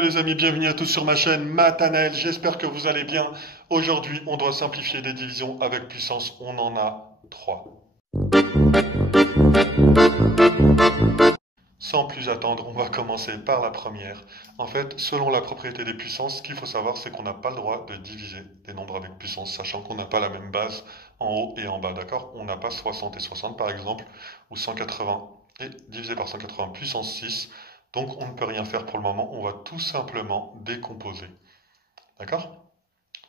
Les amis, bienvenue à tous sur ma chaîne Mathanel, j'espère que vous allez bien. Aujourd'hui, on doit simplifier des divisions avec puissance, on en a 3. Sans plus attendre, on va commencer par la première. En fait, selon la propriété des puissances, ce qu'il faut savoir, c'est qu'on n'a pas le droit de diviser des nombres avec puissance, sachant qu'on n'a pas la même base en haut et en bas, d'accord? On n'a pas 60 et 60 par exemple, ou 180 et divisé par 180 puissance 6. Donc on ne peut rien faire pour le moment, on va tout simplement décomposer. D'accord?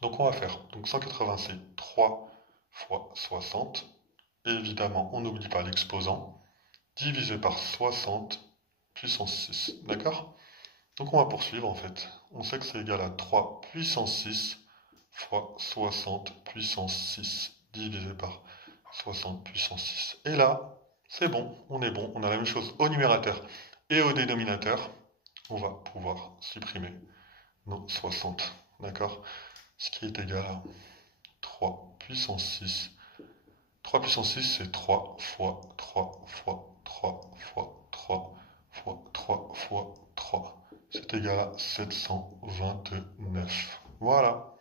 Donc on va faire, donc 180 c'est 3 fois 60. Évidemment, on n'oublie pas l'exposant, divisé par 60 puissance 6. D'accord? Donc on va poursuivre en fait. On sait que c'est égal à 3 puissance 6 fois 60 puissance 6 divisé par 60 puissance 6. Et là, c'est bon, on est bon. On a la même chose au numérateur et au dénominateur. On va pouvoir supprimer nos 60. D'accord? Ce qui est égal à 3 puissance 6. 3 puissance 6, c'est 3 fois 3 fois 3 fois 3 fois 3 fois 3. C'est égal à 729. Voilà,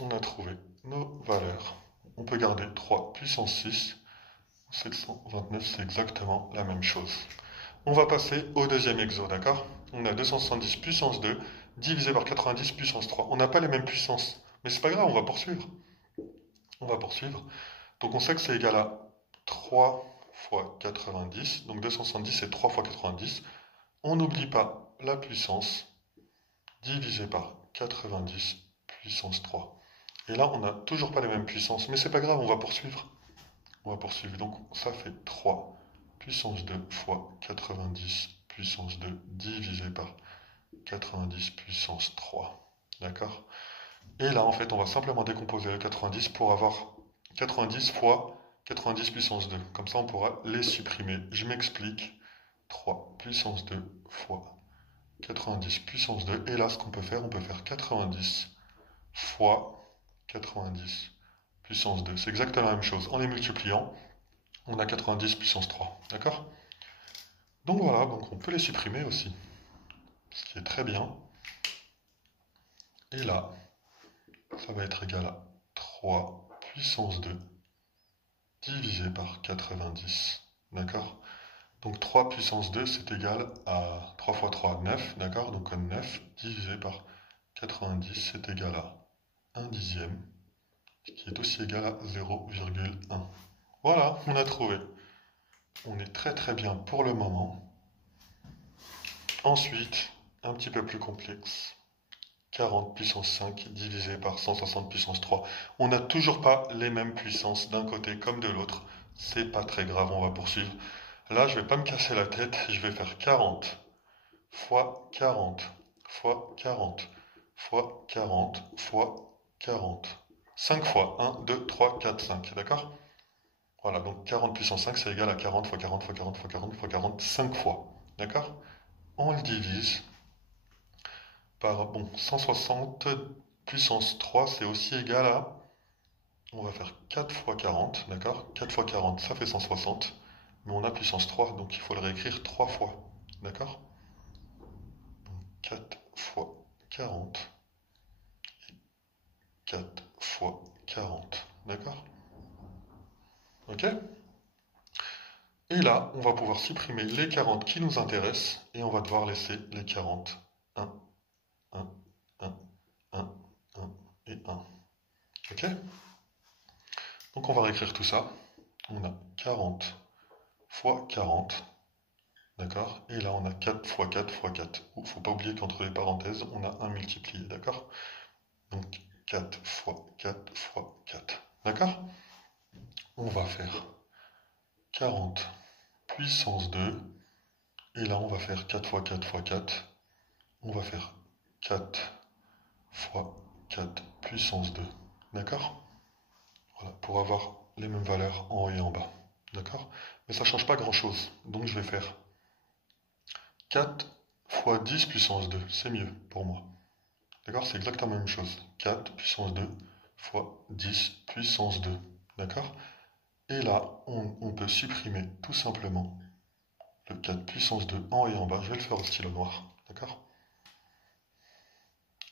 on a trouvé nos valeurs. On peut garder 3 puissance 6. 729, c'est exactement la même chose. On va passer au deuxième exo, d'accord? On a 270 puissance 2 divisé par 90 puissance 3. On n'a pas les mêmes puissances, mais c'est pas grave, on va poursuivre. On va poursuivre. Donc on sait que c'est égal à 3 fois 90. Donc 270 c'est 3 fois 90. On n'oublie pas la puissance divisé par 90 puissance 3. Et là, on n'a toujours pas les mêmes puissances. Mais c'est pas grave, on va poursuivre. On va poursuivre. Donc ça fait 3 puissance 2 fois 90 puissance 2 divisé par 90 puissance 3. D'accord? Et là, en fait, on va simplement décomposer le 90 pour avoir 90 fois 90 puissance 2. Comme ça, on pourra les supprimer. Je m'explique. 3 puissance 2 fois 90 puissance 2. Et là, ce qu'on peut faire, on peut faire 90 fois 90 puissance 2. C'est exactement la même chose. En les multipliant, on a 90 puissance 3. D'accord? Donc voilà, donc on peut les supprimer aussi. Ce qui est très bien. Et là, ça va être égal à 3 puissance 2 divisé par 90. D'accord? Donc 3 puissance 2, c'est égal à 3 fois 3, 9. D'accord? Donc 9 divisé par 90, c'est égal à 1 dixième, ce qui est aussi égal à 0,1. Voilà, on a trouvé. On est très très bien pour le moment. Ensuite, un petit peu plus complexe. 40 puissance 5 divisé par 160 puissance 3. On n'a toujours pas les mêmes puissances d'un côté comme de l'autre. C'est pas très grave, on va poursuivre. Là, je vais pas me casser la tête, je vais faire 40 fois 40 fois 40 fois 40 fois 40. 5 fois 1, 2, 3, 4, 5, d'accord? Voilà, donc 40 puissance 5, c'est égal à 40 fois 40 fois 40 fois 40 fois 40, 5 fois, d'accord? On le divise par, bon, 160 puissance 3, c'est aussi égal à, on va faire 4 fois 40, d'accord? 4 fois 40, ça fait 160, mais on a puissance 3, donc il faut le réécrire 3 fois, d'accord? 4 fois 40 et 4 fois 40, d'accord? Ok? Et là, on va pouvoir supprimer les 40 qui nous intéressent et on va devoir laisser les 40. 1, 1, 1, 1, 1 et 1. Ok? Donc on va réécrire tout ça. On a 40 fois 40. D'accord? Et là, on a 4 fois 4 fois 4. Il ne faut pas oublier qu'entre les parenthèses, on a un multiplié. D'accord? Donc 4 fois 4 fois 4. D'accord? On va faire 40 puissance 2. Et là, on va faire 4 fois 4 fois 4. On va faire 4 fois 4 puissance 2. D'accord? Voilà, pour avoir les mêmes valeurs en haut et en bas. D'accord? Mais ça ne change pas grand-chose. Donc je vais faire 4 fois 10 puissance 2. C'est mieux pour moi. D'accord? C'est exactement la même chose. 4 puissance 2 fois 10 puissance 2. D'accord? Et là, on peut supprimer tout simplement le 4 puissance 2 en haut et en bas. Je vais le faire au stylo noir. D'accord?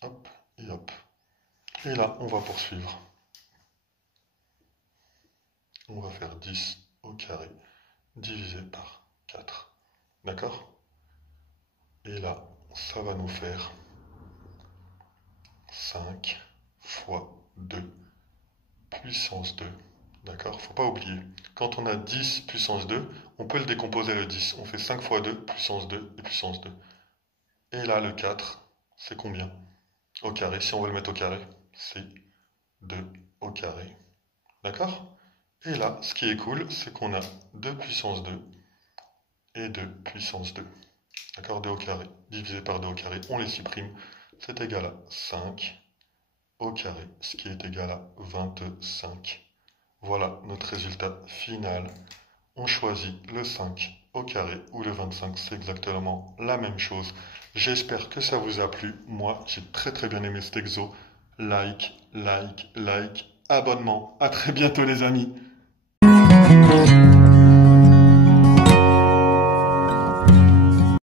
Hop et hop. Et là, on va poursuivre. On va faire 10 au carré divisé par 4. D'accord? Et là, ça va nous faire 5 fois 2 puissance 2. D'accord? Faut pas oublier. Quand on a 10 puissance 2, on peut le décomposer le 10. On fait 5 fois 2 puissance 2 et puissance 2. Et là, le 4, c'est combien? Au carré. Si on veut le mettre au carré, c'est 2 au carré. D'accord? Et là, ce qui est cool, c'est qu'on a 2 puissance 2 et 2 puissance 2. D'accord? 2 au carré divisé par 2 au carré, on les supprime. C'est égal à 5 au carré, ce qui est égal à 25. Voilà notre résultat final. On choisit le 5 au carré ou le 25, c'est exactement la même chose. J'espère que ça vous a plu. Moi, j'ai très bien aimé cet exo. Like, like, like, abonnement. À très bientôt les amis.